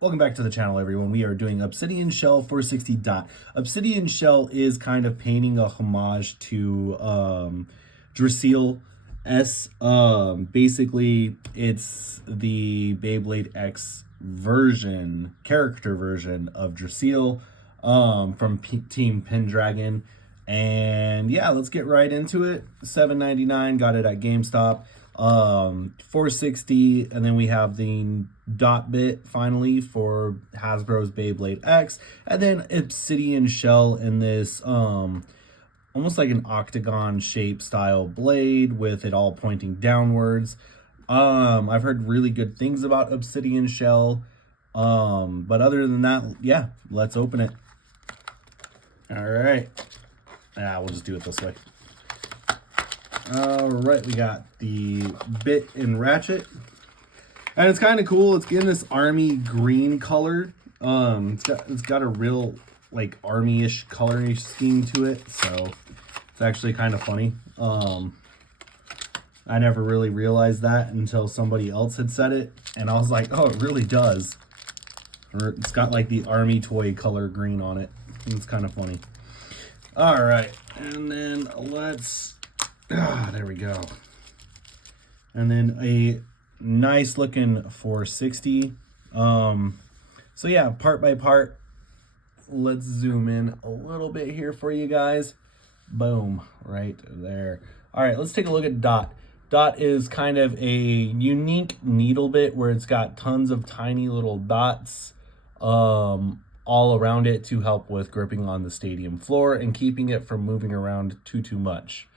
Welcome back to the channel, everyone. We are doing Obsidian Shell 460 Dot. Obsidian Shell is kind of paying a homage to Drasil S. Basically, it's the Beyblade X version, character version of Drasil from Team Pendragon. And yeah, let's get right into it. $7.99, got it at GameStop. 460, and then we have the dot bit finally for Hasbro's Beyblade X, and then Obsidian Shell in this almost like an octagon shape style blade with it all pointing downwards. I've heard really good things about Obsidian Shell, but other than that, yeah, let's open it. All right, we'll just do it this way. All right, we got the bit and ratchet, and it's kind of cool. It's getting this army green color. It's got a real like army-ish coloring scheme to it, so it's actually kind of funny. I never really realized that until somebody else had said it, and I was like, oh, it really does. Or it's got like the army toy color green on it. It's kind of funny. All right, and then let's. There we go. And then a nice looking 460. So yeah, part by part, let's zoom in a little bit here for you guys. Boom, right there. All right, let's take a look at Dot. Dot is kind of a unique needle bit where it's got tons of tiny little dots all around it to help with gripping on the stadium floor and keeping it from moving around too much.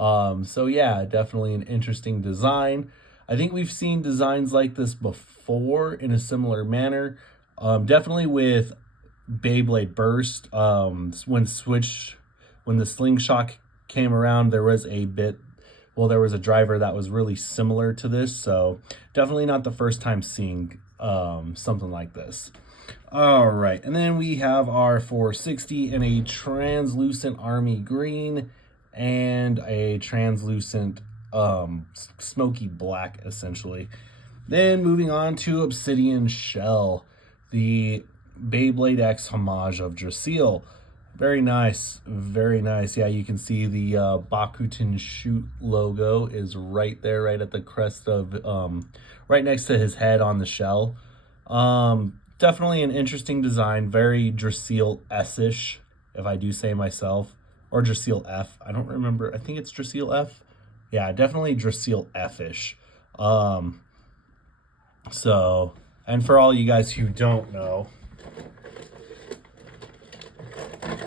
So yeah, definitely an interesting design. I think we've seen designs like this before in a similar manner. Definitely with Beyblade Burst. When the slingshot came around, there was there was a driver that was really similar to this. So definitely not the first time seeing something like this. All right, and then we have our 460 in a translucent army green and a translucent smoky black, essentially. Then moving on to Obsidian Shell, the Beyblade X homage of Drasil. Very nice, very nice. Yeah, you can see the Bakuten Shoot logo is right there, right at the crest of, right next to his head on the shell. Definitely an interesting design, very Drasil S-ish, if I do say myself. Or Drasil F. I don't remember. I think it's Drasil F. Yeah, definitely Drasil F-ish. So, and for all you guys who don't know,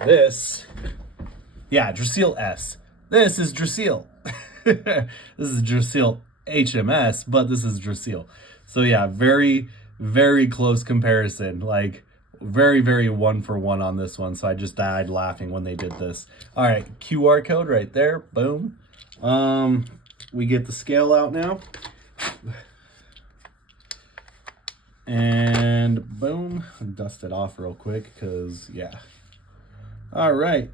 Drasil S. This is Drasil. This is Drasil HMS, but this is Drasil. So yeah, very, very close comparison. Like, very, very one for one on this one. So I just died laughing when they did this. All right, QR code right there. Boom. We get the scale out now. And boom. Dust it off real quick because, yeah. All right.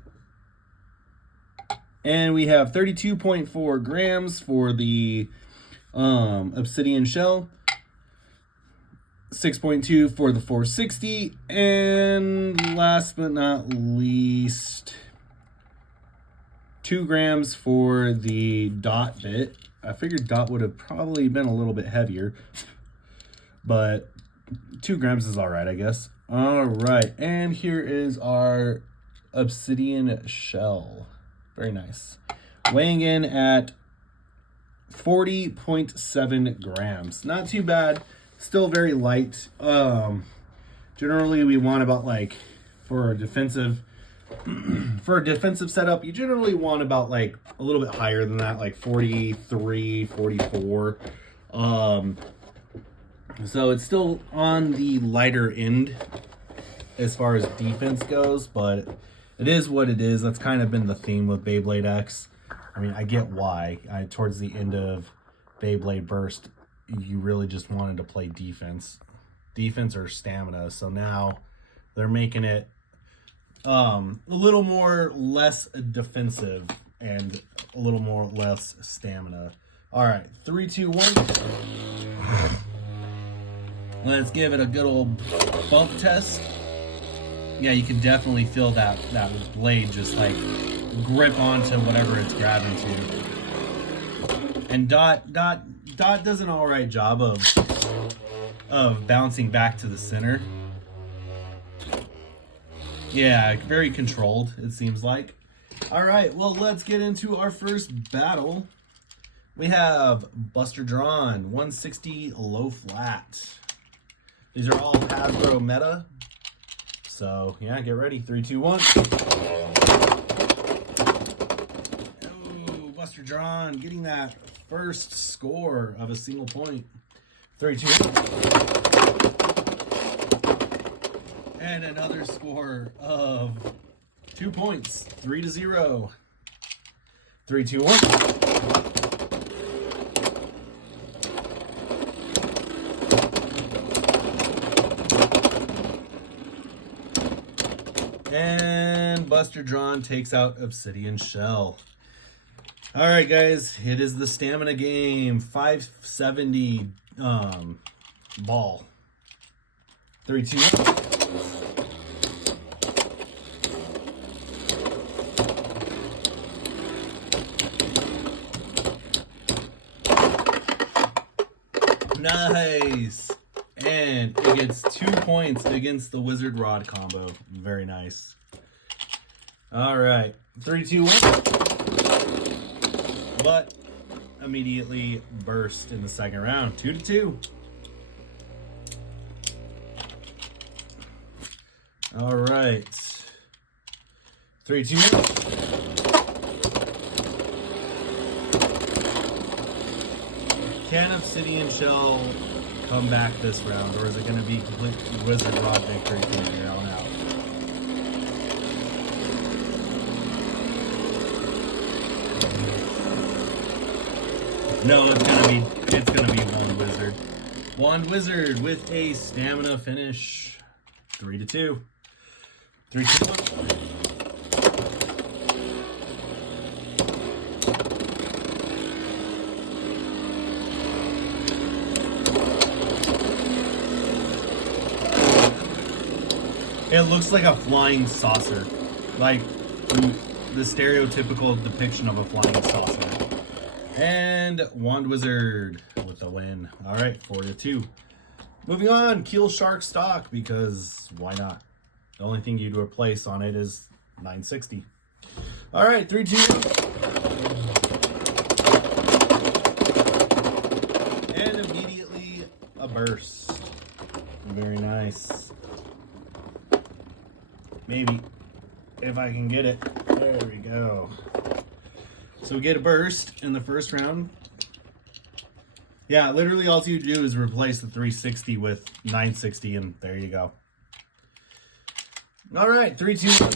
And we have 32.4 grams for the Obsidian Shell. 6.2 for the 460, and last but not least, 2 grams for the Dot bit. I figured Dot would have probably been a little bit heavier, but 2 grams is all right, I guess. All right, and here is our Obsidian Shell. Very nice. Weighing in at 40.7 grams. Not too bad. Still very light. Generally we want about like for a defensive setup, you generally want about like a little bit higher than that, like 43, 44. So it's still on the lighter end as far as defense goes, but it is what it is. That's kind of been the theme with Beyblade X. I mean, I get why. Towards the end of Beyblade Burst, you really just wanted to play defense or stamina. So now they're making it a little more less defensive and a little more less stamina. All right, 3, 2, 1. Let's give it a good old bump test. Yeah, you can definitely feel that blade just like grip onto whatever it's grabbing to. And Dot does an all right job of bouncing back to the center. Yeah, very controlled, it seems like. All right, well, let's get into our first battle. We have Buster Drawn, 160 low flat. These are all Hasbro meta. So, yeah, get ready. 3, 2, 1. Oh, Buster Drawn getting that first score of a single point. 3, 2, 1. And another score of 2 points. 3 to 0. 3, 2, 1. And Buster Drawn takes out Obsidian Shell. All right, guys, it is the stamina game. 570 ball. 3, 2, 1. Nice. And it gets 2 points against the Wizard Rod combo. Very nice. All right. 3, 2, 1. But immediately burst in the second round. 2 to 2. All right. 3, 2, 1. Can Obsidian Shell come back this round, or is it going to be complete Wizard Rod victory from here on out? No, it's gonna be Wand Wizard. Wand Wizard with a stamina finish. 3 to 2. 3, 2, 1. It looks like a flying saucer, like the stereotypical depiction of a flying saucer. And Wand Wizard with a win. All right, 4 to 2. Moving on, Keel Shark stock, because why not? The only thing you'd replace on it is 960. All right, 3, 2, 1. And immediately a burst. Very nice. Maybe, if I can get it. There we go. So we get a burst in the first round. Yeah, literally all you do is replace the 360 with 960, and there you go. All right, 3, 2, 1.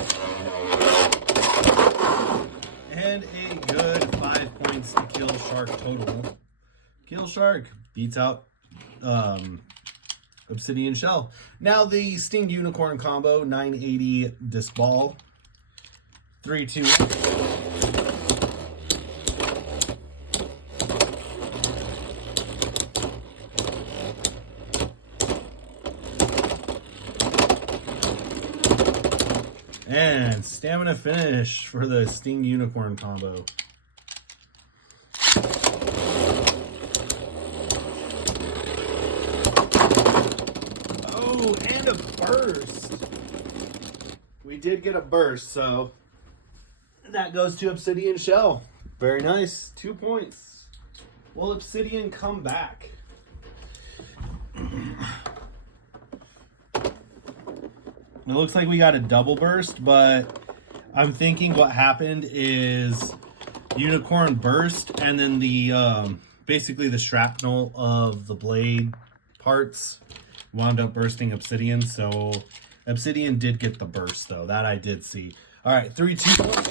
And a good 5 points to Keel Shark total. Keel Shark beats out Obsidian Shell. Now the Sting Unicorn combo, 980 disc ball. 3, 2, 1. And stamina finish for the Sting Unicorn combo. Oh, and a burst. We did get a burst, so that goes to Obsidian Shell. Very nice. 2 points. Will Obsidian come back? It looks like we got a double burst, but I'm thinking what happened is Unicorn burst, and then the basically the shrapnel of the blade parts wound up bursting Obsidian. So Obsidian did get the burst, though. That I did see. All right, 3, 2, 1.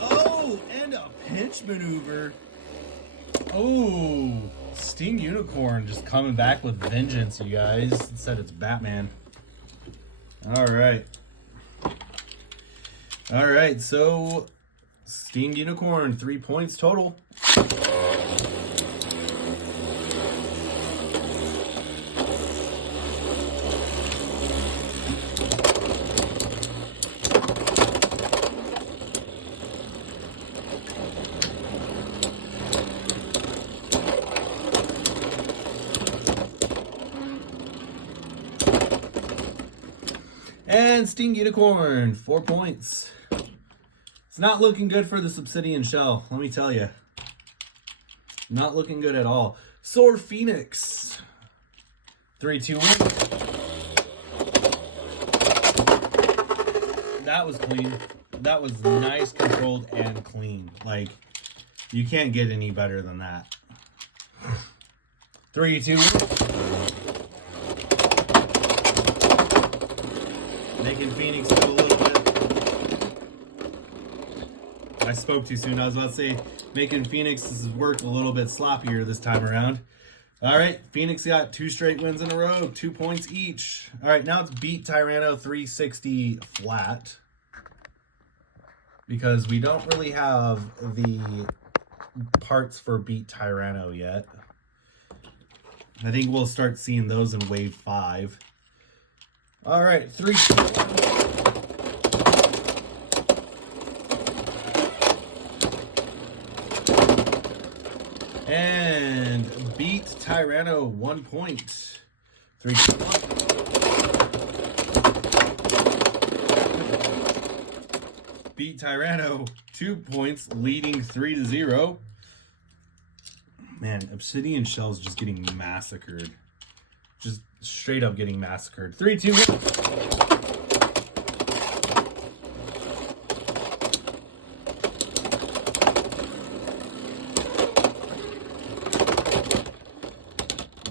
Oh, and a pinch maneuver. Oh, Sting Unicorn just coming back with vengeance, you guys. It said it's Batman. All right. All right, so Sting Unicorn, 3 points total. And Sting Unicorn, 4 points. It's not looking good for this Obsidian shell, let me tell you. Not looking good at all. Sword Phoenix. 3, 2, 1. That was clean. That was nice, controlled, and clean. Like, you can't get any better than that. 3, 2, 1. Making Phoenix do a little bit. I spoke too soon. I was about to say, making Phoenix's work a little bit sloppier this time around. All right, Phoenix got 2 straight wins in a row, 2 points each. All right, now it's Beat Tyranno 360 flat. Because we don't really have the parts for Beat Tyranno yet. I think we'll start seeing those in Wave 5. All right, 3, 2, 1. And Beat Tyranno 1 point. 3, 2, 1. Beat Tyranno 2 points, leading 3 to 0. Man, Obsidian Shell's just getting massacred. Just straight up getting massacred. 3, 2, 1.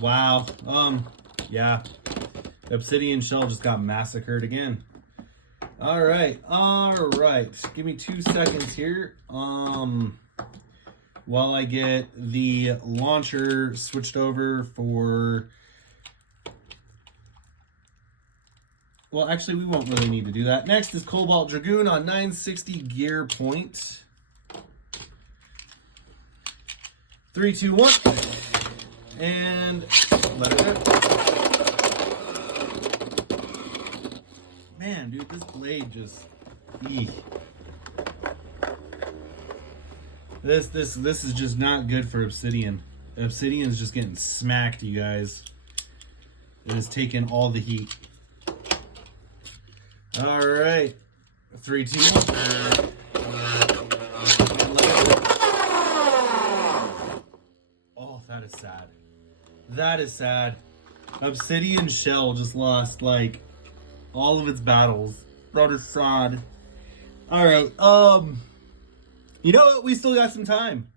Wow. Yeah. Obsidian Shell just got massacred again. All right. Give me 2 seconds here. While I get the launcher switched over for... Well, actually, we won't really need to do that. Next is Cobalt Dragoon on 960 gear point. 3, 2, 1. And let it rip. Man, dude, this blade just... Eek. This is just not good for Obsidian. Obsidian's just getting smacked, you guys. It has taken all the heat. All right, 3, 2, 1. Oh, that is sad. That is sad. Obsidian Shell just lost like all of its battles. That is sad. All right, you know what? We still got some time.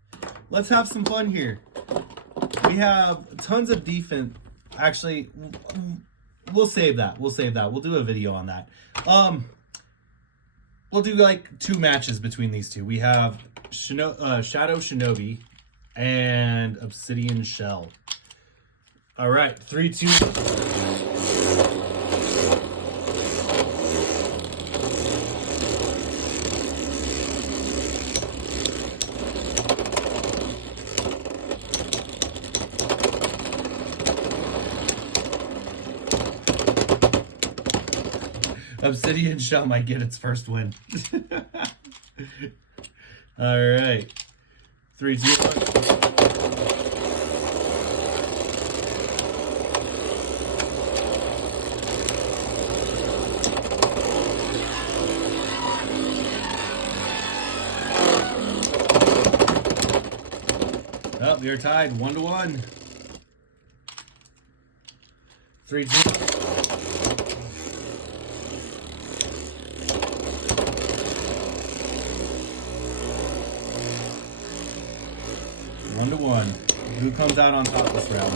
Let's have some fun here. We have tons of defense. Actually, we'll save that. We'll do a video on that. We'll do like 2 matches between these two. We have Shadow Shinobi and Obsidian Shell. All right, 3, 2. Obsidian Shell might get its first win. All right. 3, 2, 1. Oh, we are tied 1-1. 3, 2, 1. Who comes out on top this round?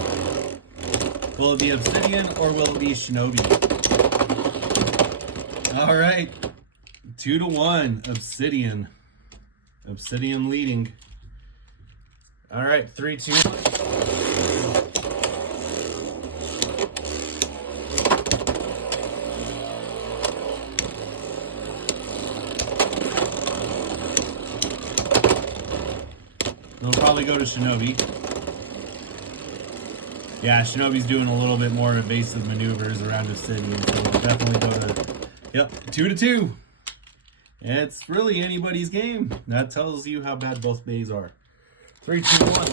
Will it be Obsidian or will it be Shinobi? All right, 2-1, Obsidian. Obsidian leading. All right, 3, 2, 1. We'll probably go to Shinobi. Yeah, Shinobi's doing a little bit more evasive maneuvers around Obsidian, so we'll definitely go to... Yep, 2-2. It's really anybody's game. That tells you how bad both bays are. 3, 2, 1.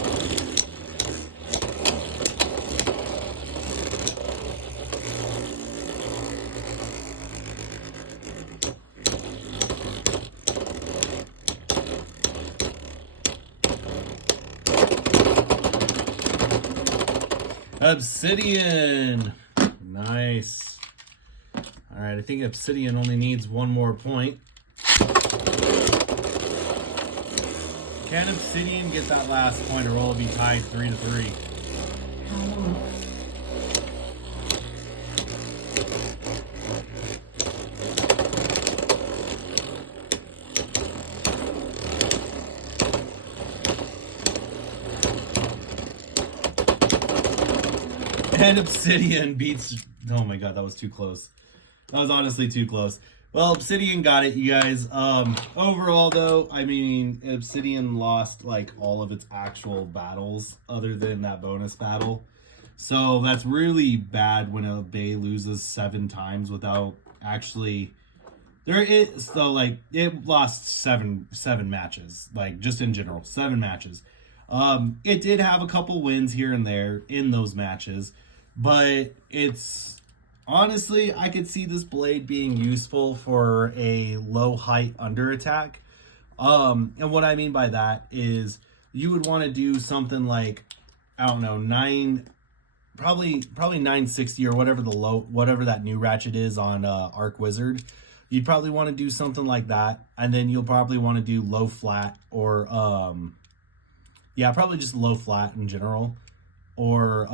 Obsidian. Nice. All right, I think Obsidian only needs one more point. Can Obsidian get that last point, or will it be tied 3-3? And Obsidian beats... Oh my god, that was too close. That was honestly too close. Well, Obsidian got it, you guys. Overall, though, I mean, Obsidian lost, like, all of its actual battles other than that bonus battle. So that's really bad when a Bay loses 7 times without actually... So, like, it lost seven matches. Like, just in general, 7 matches. It did have a couple wins here and there in those matches. But it's... Honestly, I could see this blade being useful for a low height under attack. And what I mean by that is you would want to do something like, I don't know, probably 960 or whatever that new ratchet is on Arc Wizard. You'd probably want to do something like that, and then you'll probably want to do low flat or probably just low flat in general, or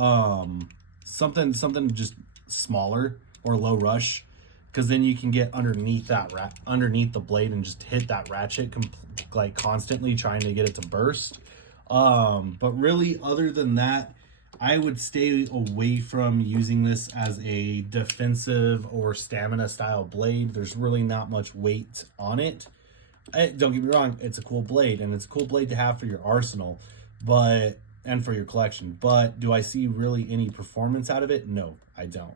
something just smaller or low rush, because then you can get underneath the blade and just hit that ratchet like constantly trying to get it to burst. But really, other than that, I would stay away from using this as a defensive or stamina style blade. There's really not much weight on it. Don't get me wrong, it's a cool blade, and it's a cool blade to have for your arsenal, and for your collection. But do I see really any performance out of it? No, I don't.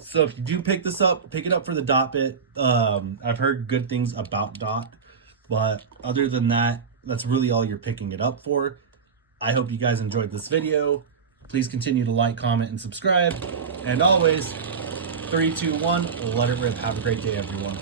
So if you do pick this up, pick it up for the dot bit. I've heard good things about dot, but other than that, that's really all you're picking it up for. I hope you guys enjoyed this video. Please continue to like, comment, and subscribe. And always, 3, 2, 1, let it rip. Have a great day, everyone.